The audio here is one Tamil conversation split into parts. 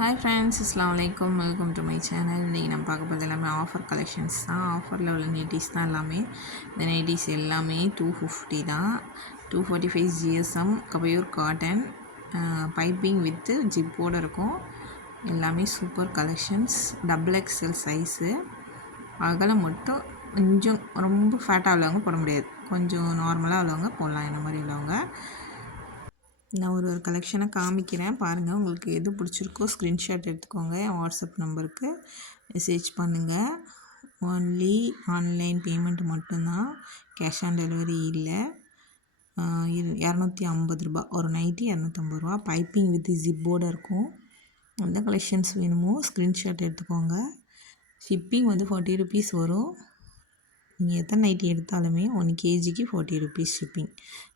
ஹாய் ஃப்ரெண்ட்ஸ், அஸ்ஸலாமு அலைக்கும். Welcome to my channel. இன்றைக்கி நம்ம பார்க்க போகிறது எல்லாமே ஆஃபர் கலெக்ஷன்ஸ் தான். ஆஃபரில் உள்ள நைட்டிஸ் தான் எல்லாமே. இந்த நைட்டிஸ் எல்லாமே 250 தான். 245 GSM கபயூர் காட்டன், பைப்பிங் வித்து ஜிப்போடு இருக்கும். எல்லாமே சூப்பர் கலெக்ஷன்ஸ். XXL size. அகலம் மட்டும் கொஞ்சம் ரொம்ப ஃபேட்டாக உள்ளவங்க போட முடியாது, கொஞ்சம் நார்மலாக உள்ளவங்க போடலாம். இந்த மாதிரி உள்ளவங்க நான் ஒரு கலெக்ஷனை காமிக்கிறேன் பாருங்கள். உங்களுக்கு எது பிடிச்சிருக்கோ ஸ்க்ரீன்ஷாட் எடுத்துக்கோங்க. என் வாட்ஸ்அப் நம்பருக்கு மெசேஜ் பண்ணுங்கள். ஒன்லி ஆன்லைன் பேமெண்ட் மட்டும்தான், கேஷ் ஆன் டெலிவரி இல்லை. 250 ரூபா ஒரு நைட்டி, 250 ரூபா. பைப்பிங் வித் ஜிப்போடு இருக்கும். எந்த கலெக்ஷன்ஸ் வேணுமோ ஸ்க்ரீன்ஷாட் எடுத்துக்கோங்க. ஷிப்பிங் வந்து 40 ருபீஸ் வரும். நீங்கள் எத்தனை நைட்டி எடுத்தாலுமே 1 kgக்கு 40 ருபீஸ் ஷிப்பிங்.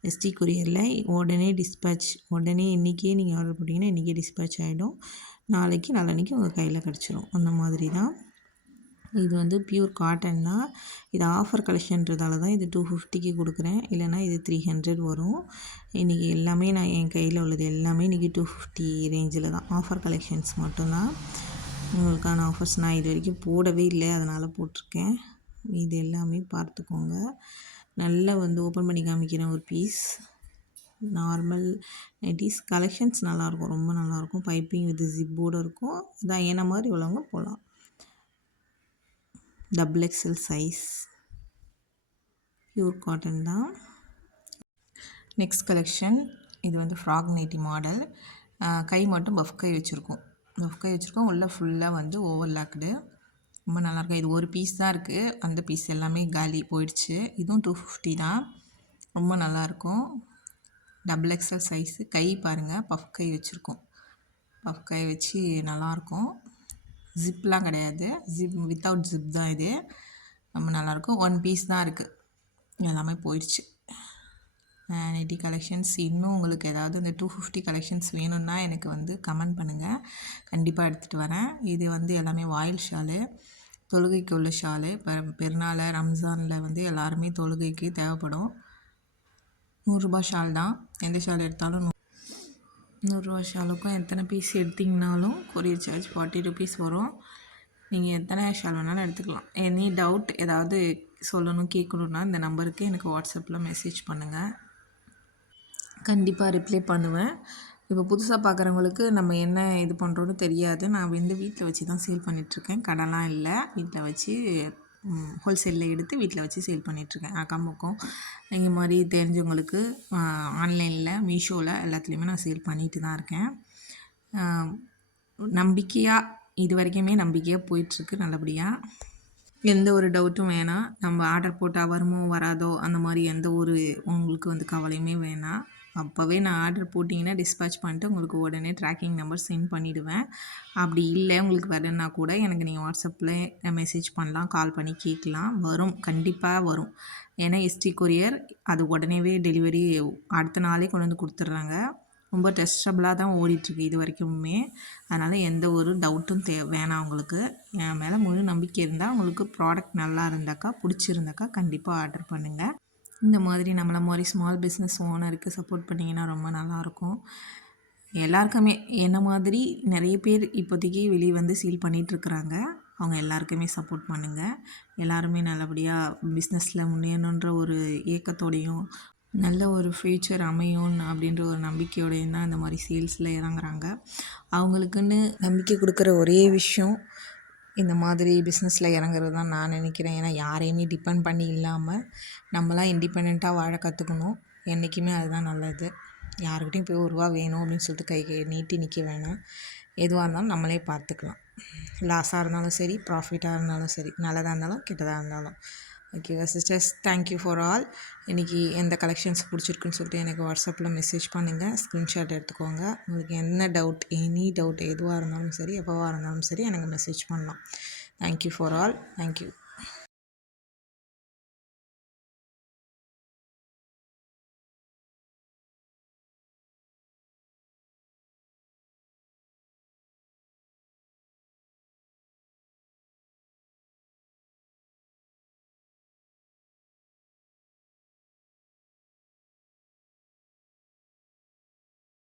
எஸ்டி கொரியரில் உடனே டிஸ்பேட்ச். உடனே இன்றைக்கே நீங்கள் ஆர்டர் போட்டிங்கன்னா இன்றைக்கே டிஸ்பேட்ச் ஆகிடும். நாளைக்கு உங்கள் கையில் கிடச்சிரும். அந்த மாதிரி தான். இது வந்து பியூர் காட்டன் தான். இது ஆஃபர் கலெக்ஷன்றதால தான் இது 250க்கு கொடுக்குறேன். இல்லைனா இது 300 வரும். இன்றைக்கி எல்லாமே நான் என் கையில் உள்ளது எல்லாமே இன்றைக்கி 250 ரேஞ்சில் தான். ஆஃபர் கலெக்ஷன்ஸ் மட்டும்தான். உங்களுக்கான ஆஃபர்ஸ் நான் இது வரைக்கும் போடவே இல்லை, அதனால் போட்டிருக்கேன். இது எல்லாமே பார்த்துக்கோங்க. நல்லா வந்து ஓப்பன் பண்ணி காமிக்கிறேன். ஒரு பீஸ் நார்மல் நைட்டிஸ் கலெக்ஷன்ஸ் நல்லாயிருக்கும், ரொம்ப நல்லாயிருக்கும். பைப்பிங் வித் ஜிப்போடு இருக்கும். இதான் என்ன மாதிரி உள்ளவங்க போகலாம். XXL சைஸ், பியூர் காட்டன் தான். நெக்ஸ்ட் கலெக்ஷன், இது வந்து ஃப்ராக் நைட்டி மாடல். கை மட்டும் பஃப் கை வச்சுருக்கோம். உள்ளே ஃபுல்லாக வந்து ஓவர்லாக்டு. ரொம்ப நல்லாயிருக்கும். இது ஒரு பீஸ் தான் இருக்குது. அந்த பீஸ் எல்லாமே காலி போயிடுச்சு. இதுவும் 250 தான். ரொம்ப நல்லாயிருக்கும். XXL size. கை பாருங்கள், பஃப் கை வச்சுருக்கோம். பஃப் கை வச்சு நல்லாயிருக்கும். ஜிப்லாம் கிடையாது, வித்தவுட் ஜிப் தான் இது. ரொம்ப நல்லாயிருக்கும். 1 பீஸ் தான் இருக்குது, எல்லாமே போயிடுச்சு. நைட்டி கலெக்ஷன்ஸ் இன்னும் உங்களுக்கு ஏதாவது இந்த 250 கலெக்ஷன்ஸ் வேணும்னா எனக்கு வந்து கமெண்ட் பண்ணுங்கள், கண்டிப்பாக எடுத்துகிட்டு வரேன். இது வந்து எல்லாமே வாயில் ஷாலு, தொழுகைக்கு உள்ள ஷாலு. பெருநாள் ரம்ஜானில் வந்து எல்லாருமே தொழுகைக்கு தேவைப்படும். 100 ரூபா ஷால் தான். எந்த ஷால் எடுத்தாலும் 100 ரூபா ஷாலுக்கும் எத்தனை பீஸ் எடுத்திங்கனாலும் கொரியர் சார்ஜ் 40 ருபீஸ் வரும். நீங்கள் எத்தனை ஷால் வேணாலும் எடுத்துக்கலாம். எனி டவுட் ஏதாவது சொல்லணும், கேட்கணுன்னா இந்த நம்பருக்கு எனக்கு வாட்ஸ்அப்பில் மெசேஜ் பண்ணுங்கள், கண்டிப்பாக ரிப்ளை பண்ணுவேன். இப்போ புதுசாக பார்க்குறவங்களுக்கு நம்ம என்ன இது பண்ணுறோன்னு தெரியாது. நான் வந்து வீட்டில் வச்சு தான் சேல் பண்ணிகிட்ருக்கேன். கடைலாம் இல்லை, வீட்டில் வச்சு ஹோல்சேலில் எடுத்து வீட்டில் வச்சு சேல் பண்ணிகிட்ருக்கேன். அக்கம் பக்கம் இந்த மாதிரி தெரிஞ்சவங்களுக்கு ஆன்லைனில், மீஷோவில் எல்லாத்துலேயுமே நான் சேல் பண்ணிட்டு தான் இருக்கேன். நம்பிக்கையாக இது வரைக்குமே நம்பிக்கையாக போயிட்டுருக்கு நல்லபடியாக. எந்த ஒரு டவுட்டும் வேணாம். நம்ம ஆர்டர் போட்டால் வருமோ வராதோ அந்த மாதிரி எந்த ஒரு உங்களுக்கு வந்து கவலையுமே வேணாம். அப்போவே நான் ஆர்டர் போட்டிங்கன்னா டிஸ்பேட்ச் பண்ணிட்டு உங்களுக்கு உடனே ட்ராக்கிங் நம்பர் சென்ட் பண்ணிவிடுவேன். அப்படி இல்லை உங்களுக்கு வரலன்னா கூட எனக்கு நீங்கள் வாட்ஸ்அப்பில் மெசேஜ் பண்ணலாம், கால் பண்ணி கேட்கலாம். வரும், கண்டிப்பாக வரும். ஏன்னா எஸ்டி கொரியர் அது உடனேவே டெலிவரி அடுத்த நாளே கொண்டு வந்து கொடுத்துட்றாங்க. ரொம்ப டெஸ்டபுளாக தான் ஓடிட்டுருக்கு இது வரைக்குமே. அதனால் எந்த ஒரு டவுட்டும் வேணாம். உங்களுக்கு என் மேலே முழு நம்பிக்கை இருந்தால், உங்களுக்கு ப்ராடக்ட் நல்லா இருந்தாக்கா, பிடிச்சிருந்தாக்கா கண்டிப்பாக ஆர்டர் பண்ணுங்கள். இந்த மாதிரி நம்மளை மாதிரி ஸ்மால் பிஸ்னஸ் ஓனருக்கு சப்போர்ட் பண்ணிங்கன்னா ரொம்ப நல்லாயிருக்கும். எல்லாருக்குமே என்ன மாதிரி நிறைய பேர் இப்போதைக்கு வெளியே வந்து சீல் பண்ணிகிட்ருக்குறாங்க. அவங்க எல்லாருக்குமே சப்போர்ட் பண்ணுங்கள். எல்லாருமே நல்லபடியாக பிஸ்னஸில் முன்னேறணுன்ற ஒரு ஏக்கத்தோடையும் நல்ல ஒரு ஃப்யூச்சர் அமையும் அப்படின்ற ஒரு நம்பிக்கையோடையும் தான் இந்த மாதிரி சேல்ஸில் இறங்குறாங்க. அவங்களுக்குன்னு நம்பிக்கை கொடுக்குற ஒரே விஷயம் இந்த மாதிரி பிஸ்னஸில் இறங்குறது தான் நான் நினைக்கிறேன். ஏன்னா யாரையுமே டிபெண்ட் பண்ணி இல்லாமல் நம்மளாம் இண்டிபெண்ட்டாக வாழ கற்றுக்கணும். என்றைக்குமே அதுதான் நல்லது. யாருக்கிட்டையும் போய் 1 ரூபா வேணும் அப்படின்னு சொல்லிட்டு கை நீட்டி நிற்க வேணாம். எதுவாக இருந்தாலும் நம்மளே பார்த்துக்கலாம். லாஸாக இருந்தாலும் சரி, ப்ராஃபிட்டாக இருந்தாலும் சரி, நல்லதாக இருந்தாலும் கெட்டதாக இருந்தாலும். ஓகேவா சிஸ்டர்ஸ், தேங்க்யூ ஃபார் ஆல். இன்றைக்கி எந்த கலெக்ஷன்ஸ் பிடிச்சிருக்குன்னு சொல்லிட்டு எனக்கு வாட்ஸ்அப்பில் மெசேஜ் பண்ணுங்கள், ஸ்க்ரீன்ஷாட் எடுத்துக்கோங்க. உங்களுக்கு என்ன டவுட், எனி டவுட் எதுவாக இருந்தாலும் சரி, எப்போவாக இருந்தாலும் சரி எனக்கு மெசேஜ் பண்ணலாம். Thank you for all. தேங்க்யூ.